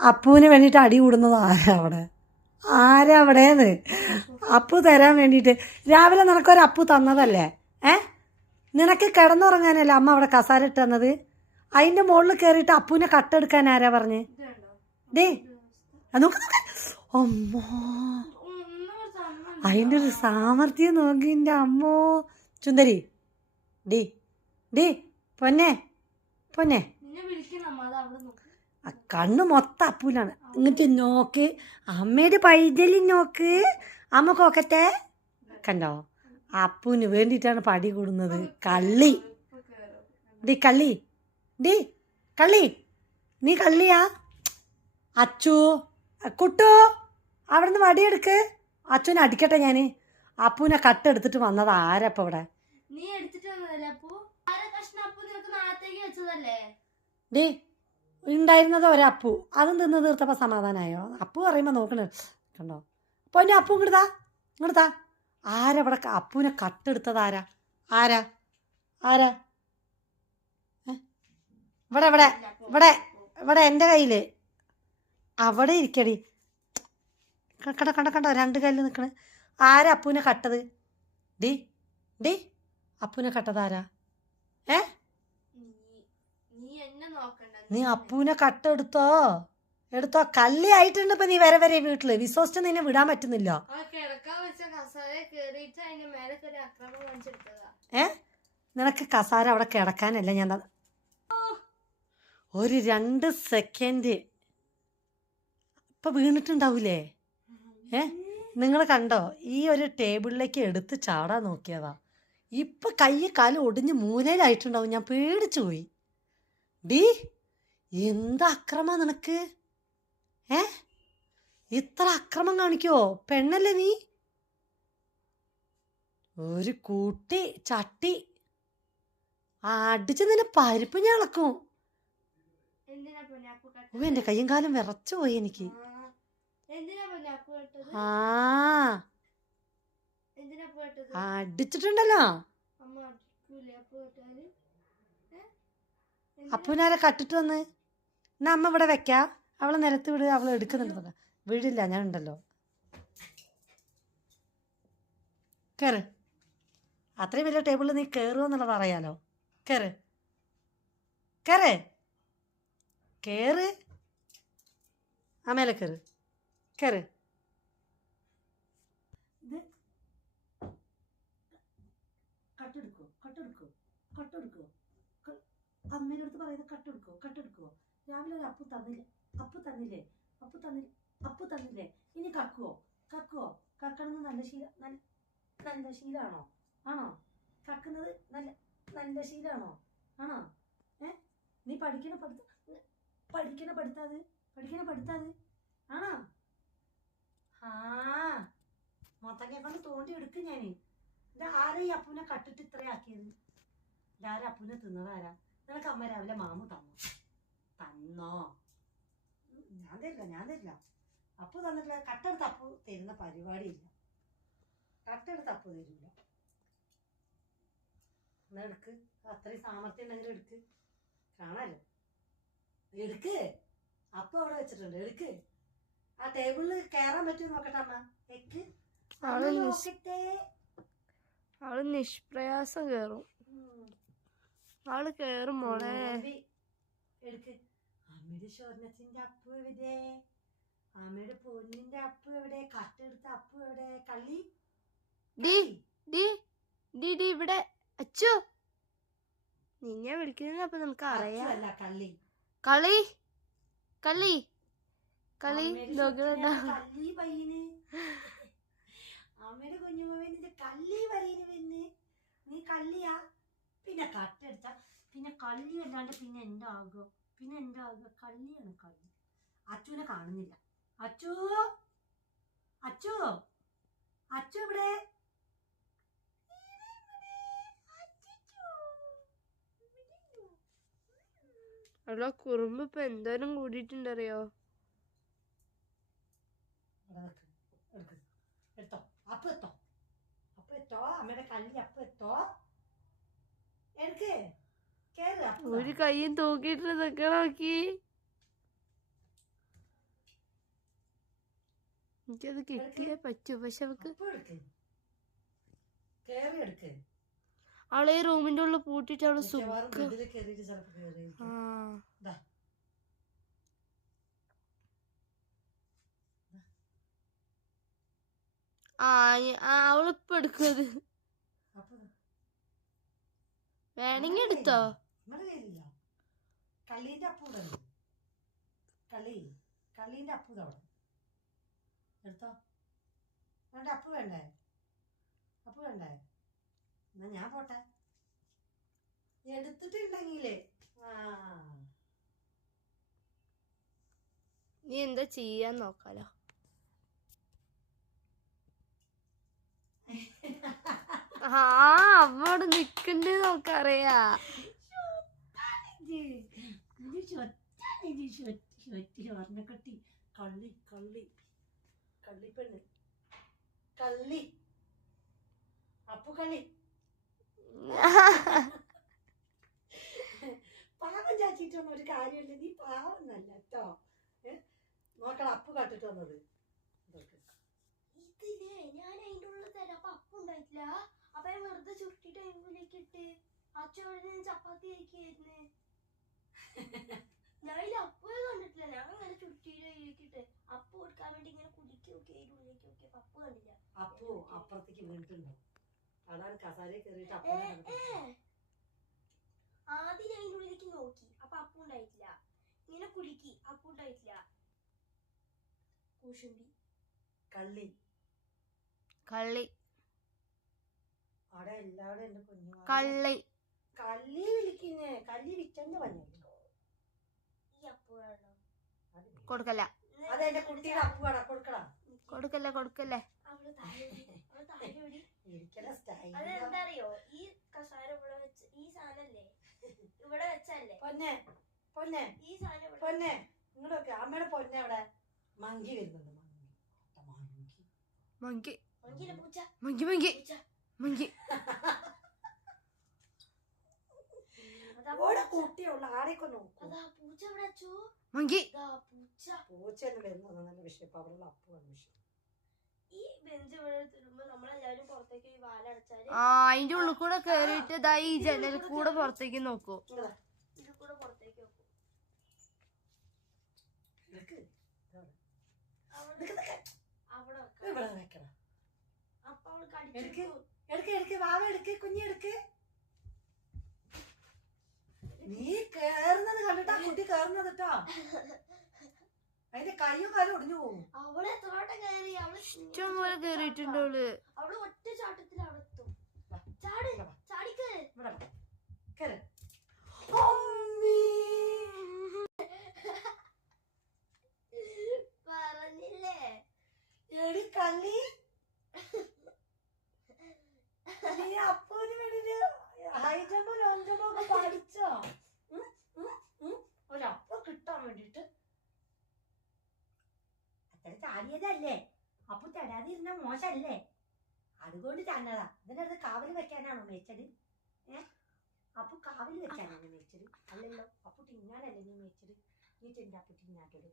അപ്പുവിന് വേണ്ടിയിട്ട് അടി കൂടുന്നത് ആരാ അവിടെ? ആരാ അവിടെന്ന്? അപ്പു തരാൻ വേണ്ടിയിട്ട്. രാവിലെ നിനക്കൊരു അപ്പു തന്നതല്ലേ? ഏ? നിനക്ക് കിടന്നുറങ്ങാനല്ലേ അമ്മ അവിടെ കസാര ഇട്ട് തന്നത്? അതിന്റെ മുകളിൽ കയറിയിട്ട് അപ്പുവിനെ കട്ടെടുക്കാൻ ആരാ പറഞ്ഞ്? ഡേ നോക്ക് നോക്ക്. അമ്മോ. അതിന്റെ ഒരു സാമർഥ്യം നോക്കി എന്റെ അമ്മോ. ചുന്ദരി ഡി ഡി പൊന്നെ പൊന്നെ. ആ കണ്ണ് മൊത്തം അപ്പൂലാണ്. എന്നിട്ട് നോക്ക്. അമ്മയുടെ പൈതലി നോക്ക്. അമ്മ കോക്കത്തെ? കണ്ടോ? അപ്പൂന് വേണ്ടിയിട്ടാണ് പടി കൂടുന്നത്. കള്ളി. ഡി കള്ളി. ഡി കള്ളി. നീ കള്ളിയാ? അച്ചു കുട്ടു അവിടുന്ന് വടിയെടുക്ക് അച്ഛനെ അടിക്കട്ടെ ഞാൻ അപ്പൂനെ കട്ടെടുത്തിട്ട് വന്നത് ആരപ്പ ഇവിടെ? നീ എടുത്തിട്ട് വന്നതല്ലേ അപ്പു? ആരെ കഷ്ണം അപ്പു നിനക്ക് നാളത്തേക്ക് വെച്ചതല്ലേ? ഡേ ഉണ്ടായിരുന്നത് ഒരപ്പു. അതും തിന്ന് തീർത്തപ്പോൾ സമാധാനമായോ അപ്പു പറയുമ്പോൾ നോക്കണേ. കണ്ടോ? അപ്പോൾ ഇനി അപ്പു ഇങ്ങോട്ടാ ഇങ്ങോട്ടാ ആരാ ഇവിടെ അപ്പുവിനെ കട്ടെടുത്തത് ആരാ? ആരാ? ആരാ? ഇവിടെ ഇവിടെ ഇവിടെ ഇവിടെ എന്റെ കയ്യിൽ അവിടെ ഇരിക്കടി. കണ്ട കണ്ട കണ്ട? രണ്ട് കയ്യിൽ നിൽക്കണേ ആരാ അപ്പുവിനെ കട്ടത്? ഡി ഡി അപ്പുവിനെ കട്ടത് ആരാ? ഏ നീ നീ എന്നെ നോക്കണ്ട നീ അപ്പൂനെ കട്ടെടുത്തോ എടുത്തോ? എടുത്തോ? കല്ലി ആയിട്ടുണ്ട് ഇപ്പൊ നീ വരെ വരെ വീട്ടിൽ. വിശ്വസിച്ച് നിന്നെ വിടാൻ പറ്റുന്നില്ല. ഏ? നിനക്ക് കസാര അവിടെ കിടക്കാനല്ല ഞാൻ ഒരു രണ്ട് സെക്കൻഡ്. ഇപ്പൊ വീണിട്ടുണ്ടാവൂലേ? ഏ? നിങ്ങൾ കണ്ടോ? ഈ ഒരു ടേബിളിലേക്ക് എടുത്ത് ചാടാൻ നോക്കിയതാ. ഇപ്പൊ കൈ കാൽ ഒടിഞ്ഞ് മൂലയിലായിട്ടുണ്ടാവും. ഞാൻ പേടിച്ചു പോയി. ഡീ എന്താ അക്രമ നിനക്ക്? ഏ? ഇത്ര അക്രമം കാണിക്കോ? പെണ്ണല്ലേ നീ? ഒരു കൂട്ടി ചട്ടി. അടിച്ച് നിന്നെ പരിപ്പ് ഞാൻ ഇളക്കും. ഓ എന്റെ എന്റെ കയ്യും കാലും വിറച്ചു പോയി എനിക്ക്. ആ. അടിച്ചിട്ടുണ്ടല്ലോ. അപ്പു കട്ടിട്ട് വന്ന്? എന്നാ അമ്മ ഇവിടെ വെക്കാം. അവളെ നിലത്ത് വിട് അവൾ എടുക്കുന്നുണ്ട് വീടില്ല ഞാൻ ഉണ്ടല്ലോ. കയറ് അത്രയും വലിയ ടേബിളിൽ നീ കയറുമെന്നുള്ളത് അറിയാലോ. കയറ് കയറ് കയറ് ആ മേലെ കയറ് കയറ് കട്ടെടുക്കോ കട്ടെടുക്കോ കട്ടെടുക്കോ. അമ്മേന്റെ അടുത്ത് പറയുന്നത് കട്ടെടുക്കോ കട്ടെടുക്കോ. രാവിലെ ഒരു അപ്പു തന്നില്ല? അപ്പു തന്നില്ലേ? അപ്പു തന്നി അപ്പു തന്നില്ലേ? ഇനി കക്കുവോ? കക്കുവോ? കക്കണമെന്ന് നല്ല ശീല നല്ല ശീലമാണോ ആണോ? കക്കുന്നത് നല്ല നല്ല ശീലമാണോ ആണോ? ഏ? നീ പഠിക്കണ പഠിത്ത പഠിക്കണ പഠിത്താത് പഠിക്കണ പഠിത്താത് ആണോ? ആ മൊത്തക്കെ കൊണ്ട് തോണ്ടി എടുക്കും ഞാൻ ഇത് ആരാ ഈ അപ്പുവിനെ കട്ടിട്ട് ഇത്രയാക്കിയത് ഇതാരാ അപ്പുവിനെ തിന്നതാരാ? നിനക്ക് അമ്മ രാവിലെ മാമു തന്നു. തന്നോ? ഞാൻ തരില്ല ഞാൻ തരില്ല അപ്പു തന്നിട്ടില്ല കട്ടെടുത്ത് അപ്പു തരുന്ന പരിപാടിയില്ല. കട്ടെടുത്ത് അപ്പു തരില്ല എന്നാ എടുക്ക്? അത്രയും സാമർത്ഥ്യം ഉണ്ടെങ്കിൽ എടുക്ക്. കാണാലോ? എടുക്ക്. അപ്പു അവിടെ വെച്ചിട്ടുണ്ട്. എടുക്ക്. ആ ടേബിളിൽ കയറാൻ പറ്റുമോ നോക്കട്ടെ അമ്മ. എക്ക് ആൾ അമ്മ നോക്കട്ടെ. അവൾ നിഷ്പ്രയാസം കേറും. ആൾ അവൾ കേറും മോളെ. എടുക്ക്. അമ്മയുടെ സ്വർണത്തിന്റെ അപ്പു എവിടെ? അമ്മയുടെ പൊന്നിന്റെ അപ്പു എവിടെ? കട്ടെടുത്ത അപ്പു എവിടെ? കള്ളി? ഡി ഡി ഡി ഡി ഇവിടെ. അച്ചു. നിന്നെ വിളിക്കുന്നത് അപ്പൊ നമുക്ക് അറിയാം. കള്ളി. കളി കളി കളി കള്ളി പയ്യന്. അമ്മയുടെ കുഞ്ഞുമോനിന്റെ കള്ളി പയ്യന് പിന്നെ നീ കള്ളിയാ? പിന്നെ കട്ടെടുത്ത പിന്നെ കള്ളി അല്ലാണ്ട് പിന്നെ എന്താ ആകുക പിന്നെ എന്താ ആകുക കള്ളിയാണ് കള്ളി. അച്ചുവിനെ കാണുന്നില്ല. അച്ചു! അച്ചു! അച്ചു ഇവിടെ അവിടെ കുറുമ്പ് ഇപ്പൊ എന്തോരം കൂടിയിട്ടുണ്ടറിയോ? എത്തോ അപ്പൊ എടുക്ക്. എടുത്തോ. അപ്പ് എത്തോ അപ്പൊ എത്തോ അമ്മയുടെ കല്ലി അപ്പൊ എത്തോ എടുക്ക്. അപ്പ് ഒരു കൈയും തൂക്കിയിട്ട് നിക്കണോക്കി എനിക്കത് കിട്ടിയേ പറ്റൂ. പക്ഷെ അവക്ക് അവളെ ഈ റൂമിന്റെ ഉള്ളിൽ പൂട്ടിട്ട് അവൾ സുഖ. ആ. ആ അവളിപ്പോ വേണമെങ്കി എടുത്തോ? നമ്മുടെ കയ്യിലില്ല കള്ളീന്റെ അപ്പൂടെ കളി കള്ളീന്റെ അപ്പൂത അവിടെ. എടുത്തോ. വേണ്ട അപ്പു വേണ്ടേ? അപ്പു വേണ്ടേ? എന്നാ ഞാൻ പോട്ടെ. എടുത്തിട്ടുണ്ടെങ്കിലേ. ആ. നീ എന്താ ചെയ്യാൻ നോക്കാലോ? ആ അവിടെ നിക്കണ്ടേ നോക്കറിയാ സ്വർണക്കട്ടി കള്ളി കള്ളി. കള്ളിപ്പെണ്ണ്. കള്ളി. അപ്പു കള്ളി പാവം ചാച്ചിട്ടൊന്നും ഒരു കാര്യമില്ല. നീ പാവന്നല്ല കേട്ടോ. നോക്കണം അപ്പു കാട്ടിട്ട് വന്നത്. ഞാൻ അതിന്റെ ഉള്ളിൽ തരാം അപ്പൊ ഉണ്ടായിട്ടില്ല. അപ്പൊ വെറുതെ ചുരുട്ടിട്ട് അതിനുള്ളിലേക്ക് ഇട്ട് അച്ഛൻ ചപ്പാത്തി കഴിക്കായിരുന്നു ഞാൻ ഇതിൽ അപ്പേ കണ്ടിട്ടില്ല. ഞാൻ അങ്ങനെ ചുരുട്ടിട്ട് അപ്പ കൊടുക്കാൻ വേണ്ടി ഇങ്ങനെ കുടിക്കൊക്കെ നോക്കി അപ്പ കണ്ടില്ല. അപ്പോ അപ്പുറത്തേക്ക് വീണിട്ടുണ്ടോ. അതാണ് കസാരയിൽ കയറിയിട്ട് അപ്പു. ആദ്യം ഞാൻ അതിന്റെ ഉള്ളിലേക്ക് നോക്കി. അപ്പൊ അപ്പു ഉണ്ടായിട്ടില്ല. ഇങ്ങനെ കുലുക്കി അപ്പു ഉണ്ടായിട്ടില്ല. കൂശുമ്പി. കള്ളി. കള്ളി. അവിടെ എല്ലാവരും എന്റെ കുഞ്ഞു കള്ളി. കള്ളി വിളിക്കുന്നേ. കള്ളി വിറ്റന്റെ പഞ്ഞില്ലേ ഈ അപ്പു വേണോ അത് വേ- കൊടുക്കല്ല. അത് എന്റെ കുട്ടിയുടെ അപ്പുവാടാ കൊടുക്കടാ. കൊടുക്കല്ലേ കൊടുക്കല്ലേ? അതെന്താറിയോ ഈ കസാര ഇവിടെ വെച്ച് ഈ സാധനല്ലേ? ഇവിടെ വെച്ചല്ലേ? പൊന്നെ പൊന്നെ ഈ സാധനം പൊന്നെ. നിങ്ങളൊക്കെ അമ്മയുടെ പൊന്നെ അവിടെ മങ്കി വരുന്നുണ്ട്. Monkey. Monkey. Monkey. Monkey monkey. Monkey. പൂച്ച. കുട്ടിയുള്ള? ആരെയൊക്കെ നോക്കും? പൂച്ച ഇവിടെ മങ്കി. പൂച്ച. പൂച്ചെന്ന് വരുന്നത് നല്ല വിഷയം. അപ്പുവാണ് ഈ ബെഞ്ച് ഇവിടെ എടുത്തിടുമ്പോ നമ്മളെല്ലാവരും പുറത്തേക്ക് ഈ വാലടച്ചാൽ ആ അതിന്റെ ഉള്ളിൽ കൂടെ കേറിയിട്ട് ഇതാ ഈ ജനൽ കൂടെ പുറത്തേക്ക് നോക്കൂ. ഇങ്ങടാ, ഇത് കൂടെ പുറത്തേക്ക് നോക്കൂ. അവിടെ. ഇവിടെ വെക്കണം. അപ്പൊ അവൾ കടിച്ചു എടുക്ക്. എടുക്ക് വാവ എടുക്ക് കുഞ്ഞി എടുക്ക് നീ കേറുന്നത് കണ്ടിട്ടാ കയറുന്നത് കേട്ടാ അതിന്റെ കൈയും കാലും ഒടിഞ്ഞു പോകും അവളെ എത്രവട്ടം കയറി? അവൾ ഇഷ്ടം പോലെ കേറിയിട്ടുണ്ട് അവൾ. അവൾ ഒറ്റ ചാട്ടത്തിൽ അവിടെ എത്തും ചാട്. ചാടിക്ക് ഇവിടെ കേറ്. അമ്മീ. അത്ര ചാടിയതല്ലേ അപ്പു തരാതിരുന്ന മോശല്ലേ? അതുകൊണ്ട് ചാഞ്ഞതാ ഇതിനടുത്ത് കാവൽ വെക്കാനാണോ മേച്ചത്? ഏ? അപ്പു കാവൽ വെക്കാനാണോ മേച്ചത്? അല്ലല്ലോ. അപ്പൊ തിന്നാനല്ലേ നീ മേച്ചത്? നീ തിന്റെ അപ്പു തിന്നാട്ടത്